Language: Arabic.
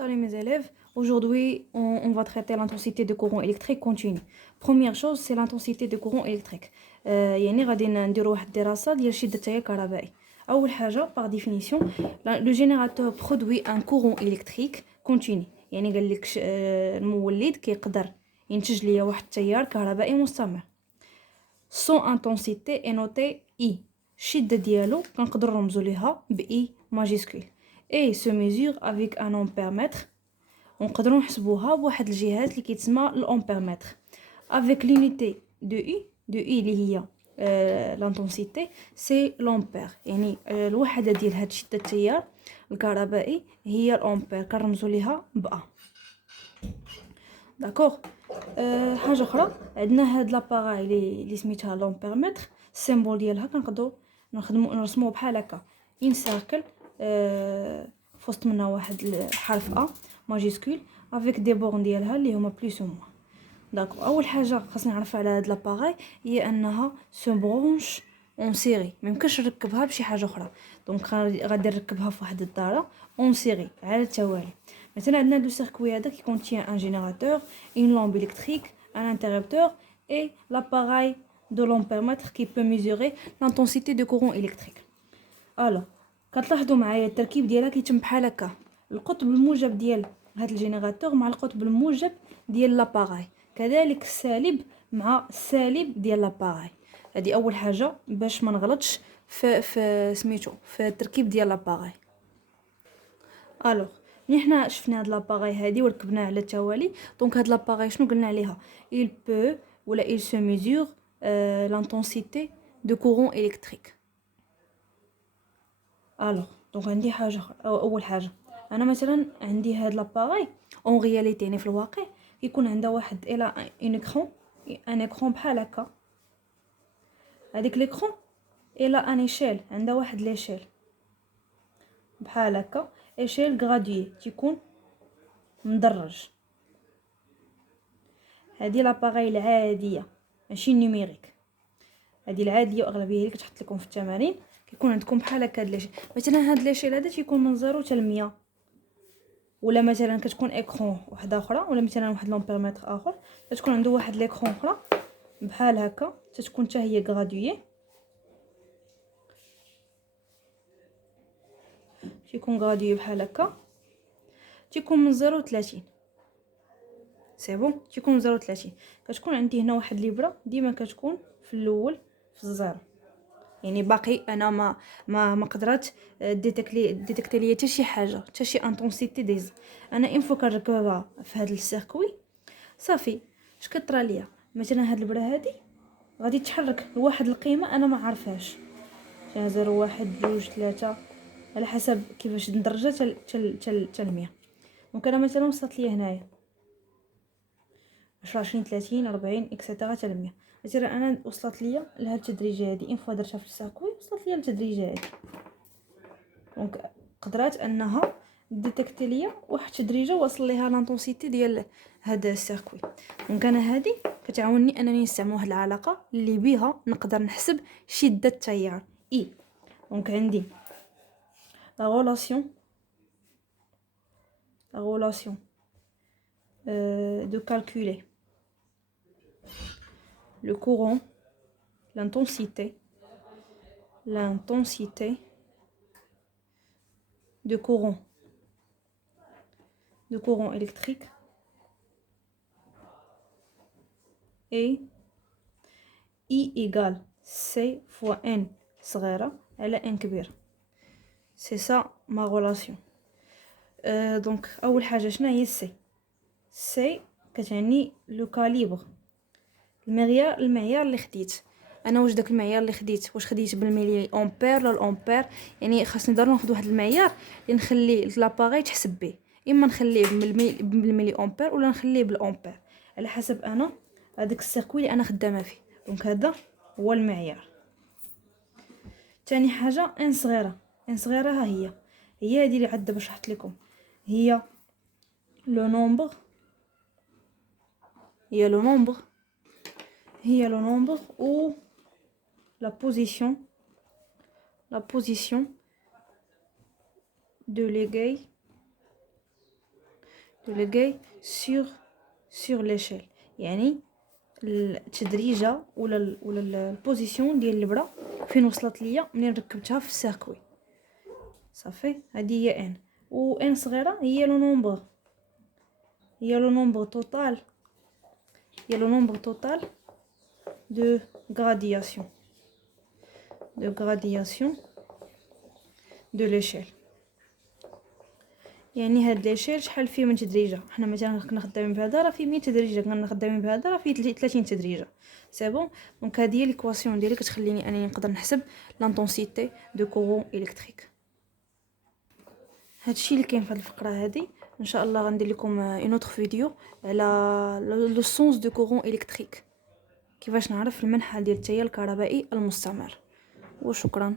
Salut mes élèves, aujourd'hui on va traiter l'intensité de courant électrique continu. Première chose c'est l'intensité de courant électrique. يعني غادي نديرو واحد الدراسة ديال شدة التيار الكهربائي. أول حاجة par définition le générateur produit un courant électrique continu. يعني قال لك المولد كيقدر ينتج ليا واحد التيار كهربائي مستمر. Son intensité est notée I. الشدة ديالو كنقدروا نرمزوا ليها ب I majuscule. Et se mesure avec un ampèremètre. ونقدروا نحسبوها بواحد الجهاز اللي كيتسمى الامبيرمتر. Avec l'unité de I اللي هي l'intensité c'est l'ampère. يعني الوحدة ديال هاد شدة التيار الكهربائي هي الامبير كنرمزوا ليها ب A. داكوغ. حاجه اخرى عندنا هاد لاباراي اللي سميتها لامبيرمتر. السيمبول ديالها كنقدروا نرسموه بحال هكا ان سيركل فوسط منها واحد الحرف ا ماجيسكول افيك دي بورن ديالها اللي هما بليس و موان. داكوغ. اول حاجه خاصني نعرف على هاد لاباراي هي انها سو برونش اون سيري، ميمكنش نركبها بشي حاجه اخرى. دونك غادي نركبها في واحد الداره اون سيري على التوالي. مثلا عندنا لو سيركوي هذا كي كونتين ان جينيراتور، une lampe électrique, un interrupteur et l'appareil de l'ampèremètre qui peut mesurer l'intensité de courant électrique. Alors كتلاحظوا معايا التركيب ديالها كيتم بحال هكا، القطب الموجب ديال هذا الجينيراتور مع القطب الموجب ديال لاباراي، كذلك السالب مع السالب ديال لاباراي. هذه اول حاجه باش ما نغلطش في سميتو في التركيب ديال لاباراي. الوغ حنا شفنا هاد لاباراي هادي وركبناه على التوالي. دونك هاد لاباراي شنو قلنا عليها؟ il peut ولا il se mesure l'intensité de courant électrique. الوغ دونك عندي حاجه اول حاجه انا مثلا عندي هاد لاباراي اون رياليتي، يعني في الواقع يكون عندها واحد الى ان اكرون بحال هكا. هذيك ليكرون الى ان ايشيل، عندها واحد ليشيل بحال هكا، ايشيل غراديي تيكون مدرج. هذه لاباراي العاديه ماشي نيميريك، هذه العاديه واغلبيه اللي كتحط لكم في التمارين كيكون عندكم بحال هكا هاد ليشيل. مثلا هاد ليشيل هذا تيكون من 0 حتى ل 100، ولا مثلا كتكون اكرون وحده اخرى، ولا مثلا واحد لامبيرمتر اخر تكون عنده واحد ليكرون اخرى بحال هكا تتكون حتى هي غراديي، تيكون غراديي بحال هكا، تيكون من 0 ل 30. سي بون، تيكون من 0 ل 30. كتكون عندي هنا واحد ليبره ديما كتكون في الاول في الزيرو، يعني باقي انا ما قدرات ديتيكتي ليا حتى شي حاجه، حتى شي انتونسيتي ديز. انا ان فوا كنركبها في هذا السيركوي صافي اش كطرى ليا؟ مثلا هاد البره هادي غادي تحرك لواحد القيمه انا ما عارفاش، 0 1 2 3 على حسب كيفاش ندرجها حتى 100. دونك انا مثلا وصلت ليا هنايا 10 20 30 40 اكسيتيرا حتى 100. مثلا انا وصلت ليا لهاد التدريجه هادي، ان فوا درتها في الساكوي وصلت ليا للتدريجه هادي. دونك قدرات انها ديتيكتي ليا واحد التدريجه وصل ليها لانتونسيتي ديال هذا السيركوي. دونك انا هذه كتعاونني انني نستعمل واحد العلاقه اللي بها نقدر نحسب شده التيار اي. دونك عندي لا relation de calculer le courant, l'intensité de courant électrique et I égale C fois N صغيرة على N كبير. C'est ça ma relation. donc أول حاجة شنو هي C كتعني لو كاليبر، المعيار اللي خديت انا. واش داك المعيار اللي خديت واش خديت بالملي امبير ولا الامبير؟ يعني خاصني ضروري ناخذ واحد المعيار اللي نخلي لاباغي تحسب به، اما نخليه بالملي امبير ولا نخليه بالامبير على حسب انا هذاك السيركوي اللي انا خدامه فيه. دونك هذا هو المعيار. ثاني حاجه ان صغيره، ها هي هذه اللي عاد دابا شرحت لكم، هي لو نومبر ou la position de l'aiguille déléguer sur l'échelle. يعني التدريجه ولا البوزيسيون ديال الابره فين وصلت ليا منين ركبتها في السيركوي. صافي، هذه هي ان. و ان صغيره هي لو نومبر، هي لو نومبر توتال، هي لو نومبر توتال دو gradation de l'échelle. يعني هاد ليشيل شحال فيه من تدريجه. حنا مثلا كنا خدامين بهذا راه فيه 100 تدريجه، كنا خدامين بهذا راه فيه 30 تدريجه. سي بون. دونك هذه هي ليكواسيون ديالي كتخليني انني نقدر نحسب لانتونسيتي دو كورون الكتريك. هادشي اللي كاين في هذه الفقره هذه. ان شاء الله غندير لكم اون اوتر فيديو على لو سونس دو كورون الكتريك، كيفاش نعرف المنحى ديال التيار الكهربائي المستمر. وشكرا.